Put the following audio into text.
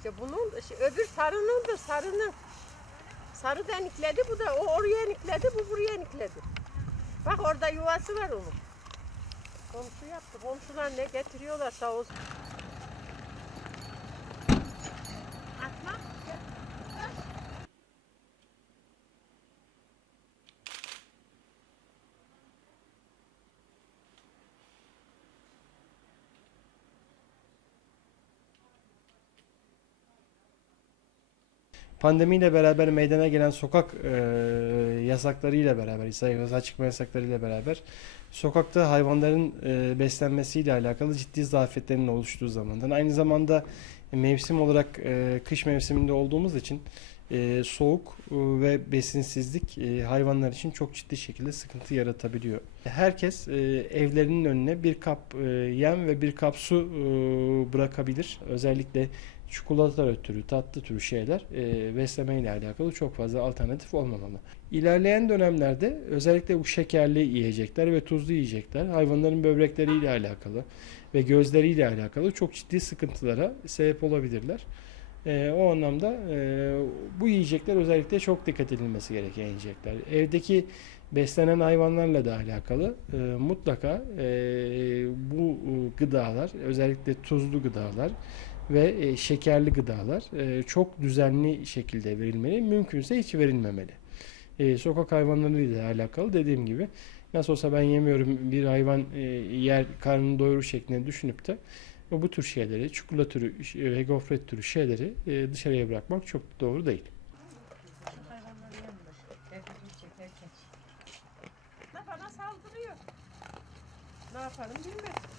işte bunun şey, öbür sarının da sarının. Sarı da bu da o oraya nikledi bu buraya nikledi. Bak orada yuvası var onun. Komşu yaptı. Komşular ne getiriyorlar sağ olsun. Pandemiyle beraber meydana gelen sokak e, yasaklarıyla beraber, sokağa çıkma yasaklarıyla beraber sokakta hayvanların e, beslenmesiyle alakalı ciddi zafiyetlerin oluştuğu zamandan. Aynı zamanda mevsim olarak e, kış mevsiminde olduğumuz için e, soğuk ve besinsizlik e, hayvanlar için çok ciddi şekilde sıkıntı yaratabiliyor. Herkes e, evlerinin önüne bir kap e, yem ve bir kap su e, bırakabilir. Özellikle çikolata türü, tatlı türü şeyler e, besleme ile alakalı çok fazla alternatif olmamalı. İlerleyen dönemlerde özellikle bu şekerli yiyecekler ve tuzlu yiyecekler hayvanların böbrekleriyle alakalı ve gözleriyle alakalı çok ciddi sıkıntılara sebep olabilirler. E, o anlamda e, bu yiyecekler özellikle çok dikkat edilmesi gereken yiyecekler. Evdeki beslenen hayvanlarla da alakalı e, mutlaka e, bu e, gıdalar özellikle tuzlu gıdalar ve e, şekerli gıdalar e, çok düzenli şekilde verilmeli. Mümkünse hiç verilmemeli. E, sokak hayvanlarıyla alakalı dediğim gibi nasıl olsa ben yemiyorum bir hayvan e, yer karnını doyurur şeklinde düşünüp de bu tür şeyleri, çikolata türü ve gofret türü şeyleri e, dışarıya bırakmak çok doğru değil. Ne bana saldırıyor. Ne yapalım bilmiyorum.